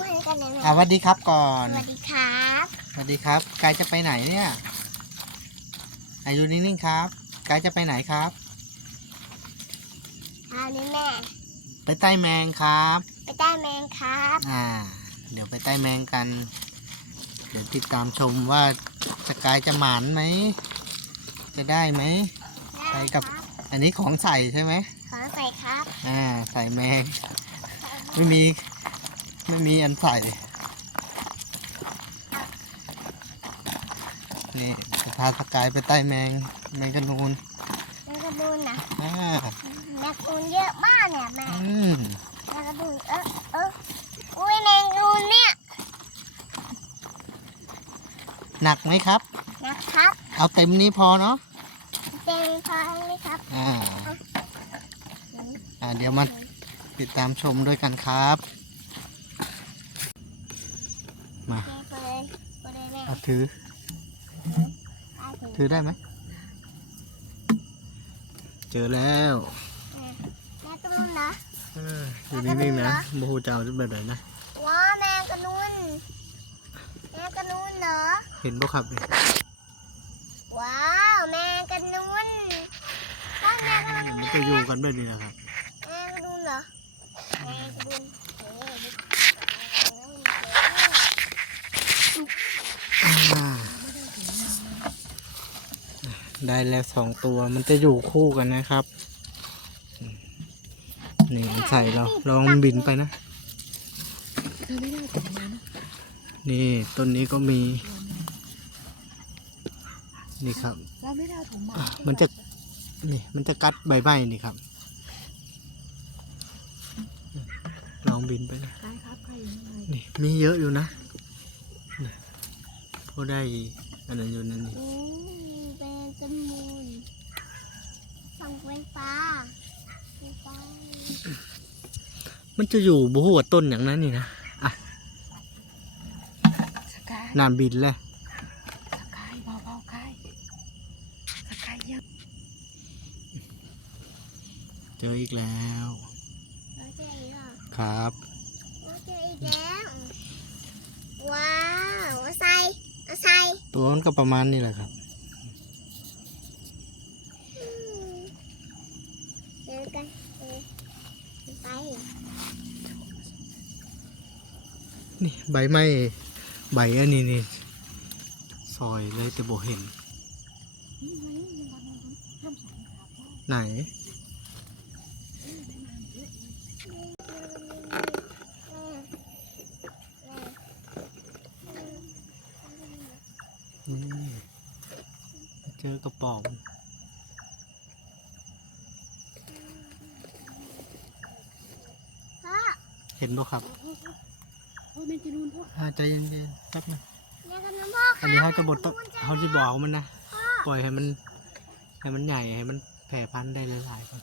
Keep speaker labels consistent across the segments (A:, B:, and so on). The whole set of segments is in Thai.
A: มือกันเลยไหม
B: อะสวัสดีครับก่อ
A: ส
B: น
A: วัสดีครับ
B: สวัสดีครับกายจะไปไหนเนี่ยอายุนิ่งๆครับกายจะไปไหนครับ
A: เอานี่แม่
B: ไปใต้แมงครับ
A: ไปใต้แมงครับ
B: อ่า เดี๋ยวไปใต้แมงกัน เดี๋ยวติดตามชมว่าสกายจะหมานไหม จะได้ไหม ไปกับ
A: ได้ครับ
B: อันนี้ของใส่ใช่ไหม
A: ขอใส่ครับ
B: อ่า ใส่แมง ไม่มี ไม่มีอันใส่นี่จะพาสกายไปใต้แมง แมงกระนูน
A: แมงกระดูนนะ
B: อ่า
A: แมงกระดูนเยอะมากเนี่ยแม่
B: อืม
A: แมงกระดูนเออเอออุ้ยแมงกระดูนเนี่ย
B: หนักไหมครับ
A: นะครับ
B: เอาเต็มนี้พอเนาะ
A: เต็มพอเลยครับ
B: อ่าอ่าเดี๋ยวมาติดตามชมด้วยกันครับ มา
A: เต็มพอเลยพอเลยแม่
B: เอา ถือ
A: ได้ถึง
B: ถือได้ไหม เจอแล้ว
A: แมงกระดูนนะ
B: เอออยู่นิ่งๆนะโมโหจะเอาแบบไหนนะ
A: ว้าแมงกระนูนแมงกระนูนเหรอ
B: เห็นบ่ครับเนี่ย
A: ว้าวแมงกระนูนว้าวแมงกระนูน
B: มันจะอยู่กันแบบนี้นะครับ
A: แมงกระนูนเหรอแมงกระนูนโอ้ย
B: อ่า ได้แล้วสองตัวมันจะอยู่คู่กันนะครับนี่ใส่เราลองบินไปนะ นี่ต้นนี้ก็มี นี่ครับ
C: มั
B: นจะนี่มันจะกัดใบไม้นี่ครับ ลองบินไปนะ
C: นี่
B: มีเยอะอยู่นะพอได้อันนั้นอยู่นั่นนี่
A: จมูน ส่องไฟฟ้าไฟฟ้า
B: มันจะอยู่บูหัวต้นอย่างนั้นนี่นะ
C: สกาย
B: นานบินเลย
C: สกายเบาๆใครสกายเยอะ
B: เจออีกแล้ว
A: เราเจออีกแล้ว
B: ครับ
A: เราเจออีกแล้ว ว้าวเอาใส่เอาใส่
B: ตัวมันก็ประมาณนี้แหละครับ
A: อืมเจอกันเออ ไป
B: นี่ใบไม้ใบอันนี้นี่ซอยเลยแต่บ่เห็น
C: ไห
B: น เจอกระป๋อง
A: พ่อ
B: เห็นบ่ครับ
C: โอ้ยแมงจีนูนพ่อ
B: อ่าใจเย็นๆแป๊บนึง
A: เรียกกันนะพ่อ
B: อันนี้เขาจะบดต้อง
A: ขอบคุณจ้
B: เขาจะบอกมันนะ
A: พ่อ
B: ปล่อยให้มันให้มันใหญ่ให้มันแผ่พันธุ์ได้หลายๆคน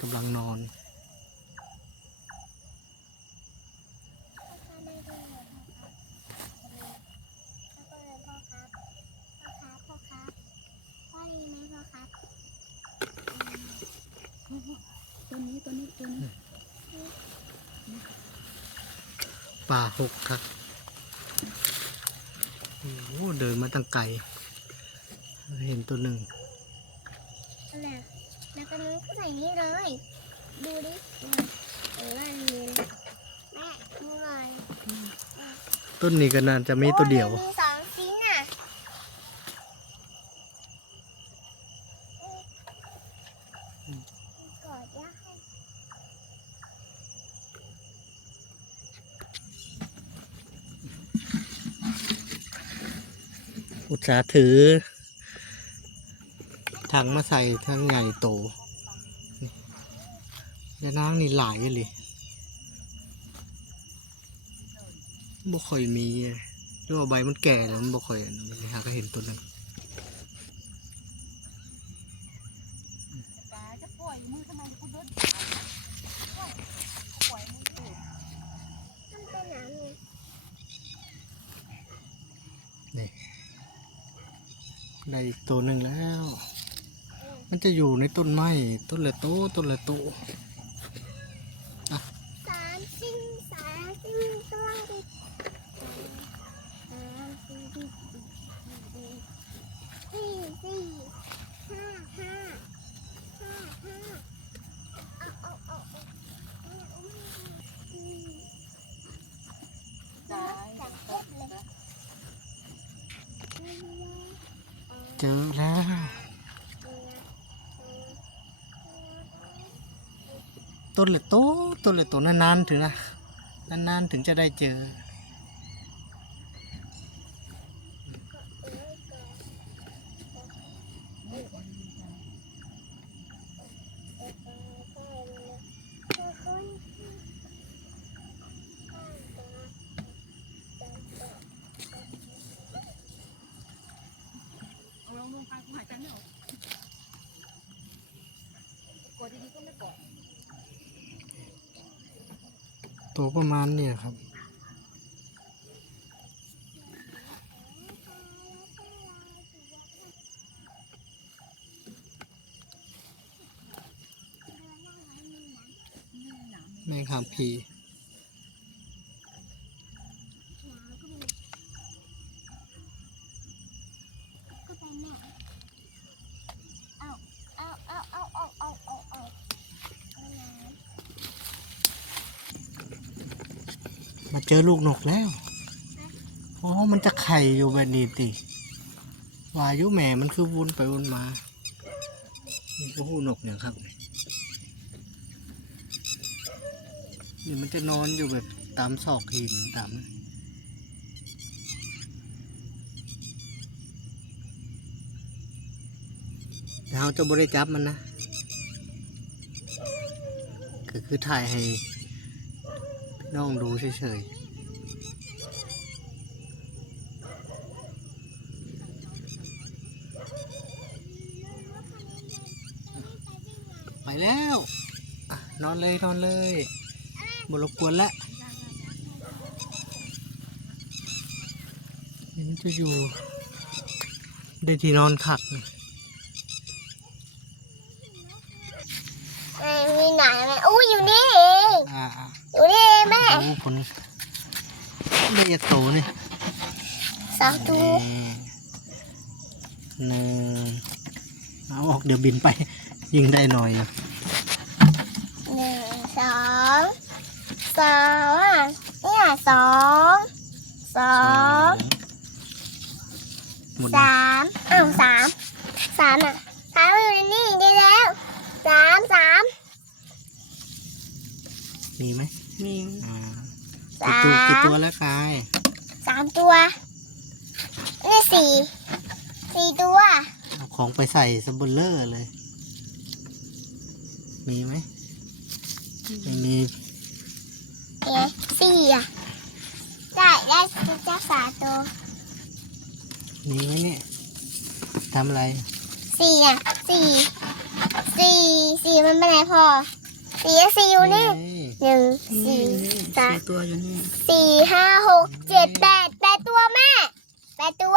B: กำลังนอน
A: พ่อครับพ่อดีไหมพ่อครับ
C: ตัวนี้ตัวนี้ตัวนี้
B: ป่าหกครับโอ้โหเดินมาตั้งไกล เห็นตัวหนึ่ง
A: อะไรแล้วก็นู้นก็ใส่นี่เลย ดูดิเอออันนี้แม่ดูหน่อย
B: ต้นนี้ก็น่าจะมีตัวเดียว
A: โอ้มีสองชิ้นน่ะกอดยากให้
B: อุตสาห์ถือถังมาใส่ทั้งใหญ่โตนี่ยานางนี่หลายเลยบ่ค่อยมีอะหรือว่าใบมันแก่แล้วมันบ่ค่อยอันนี้หาก็เห็นตัวหนึง
C: สกายจะปล่อยมือทำไมกูเดินปล่อยมือกู
A: มันเป็นหนังนี่
B: ได้อีกตัวหนึ่งแล้ว มันจะอยู่ในต้นไม้ต้นละโตต้นละโต
A: สามามสิ่งสามสิ่งต้องดีสามสิ่งดีสี่สี่ห้าห้าห้าห้าเอาเอาเอาเอาเอาเอาอืม
C: ซ้าย
A: จับเก็บเลย
B: เจอแล้ว ต้นเล็กโตต้นเล็กโตนานๆถึงนะนานๆถึงจะได้เจอ
C: เอาลงลงไปกูหายใจไม่ออกกดดีๆก็ไม่กด
B: ตัวประมาณเนี่ยครับ แมงขามผี
A: เจ
B: อลูกนกแล้วอ๋อมันจะไข่อยู่แบบนี้ติวายุแม่มันคือวนไปวนมา นี่ก็หูนกเนี่ยครับนี่มันจะนอนอยู่แบบตามซอกหินตามแล้วเราจะบริจับมันนะก็คือถ่ายให้น้องดูเฉยๆ ไปแล้วอะนอนเลยนอนเลยบรบกวนละนี่มันจะอยู่ ได้ที่นอนขักนี่
A: เอ้ยมีไหนแม่อู้อยู่นี่เอง
B: อ่าอ่า
A: อยู่นี่เองแม่
B: โอ้ผลละเอียดโตนี่
A: สองตัว
B: หนึ่งเอาออกเดี๋ยวบินไป ยิงได้หน่อยนะ
A: หนึ่งสอง สองอะเนี่ยสองสอง
B: หมด
A: สามอ้าวสามสามอะสามอยู่ในนี่ได้แล้วสามสาม
B: มีไหม
C: มี
B: อ่า
A: สา
B: กี่ตัวกี่
A: ม
B: ตัวแล้วกาย
A: สามตัวนี่สี่สี่ตัว
B: เอาของไปใส่สมบูลเลอร์เลย มีไหมไม่มี
A: เอ๊ะสี่อะได้ได้จะสามตัว
B: มีไหมเนี่ยทำอะไร
A: สี่อะสี่สี่สี่มันไปไหนพอสี่อะสี่อยู่นี่
B: ไง
A: หนึ่งสี่สาม
C: สี่ตัวอยู่นี่
A: สี่ห้าหกเจ็ดแปดแปดตัวแม่แปดตัว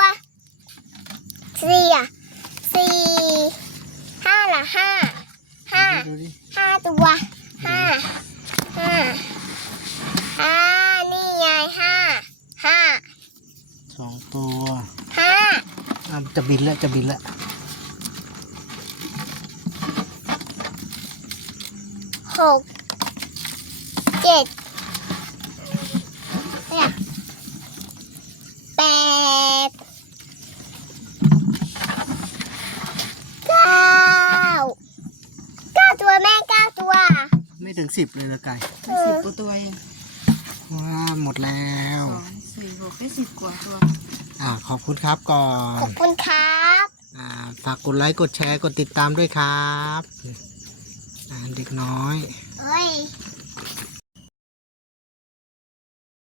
A: สี่อะสี่ห้าละห้าห้า
B: ดูดิ
A: ห้าตัวห้าห้าห้านี่ไงห้าห้า
B: สองตัว
A: ห้า
B: อะ จะบินแล้วจะบินแล้ว
A: หกเจ็ดเนี่ยแปดเก้าเก้าตัวแม่เก้าตัว
B: ไม่ถึงสิบเลยละกาย
A: เอ
C: สิ
A: อ
C: บกว่าตัวเอง
B: ว้าหมดแล้ว
C: สองสี่บวกแค่สิบกว่าตัว
B: อ่าขอบคุณครับก่อ
A: ขอนบคุณครับ
B: อ่าฝากกดไลค์กดแชร์กดติดตามด้วยครับอ่าเด็กน้อย
A: เฮ้ย
B: อ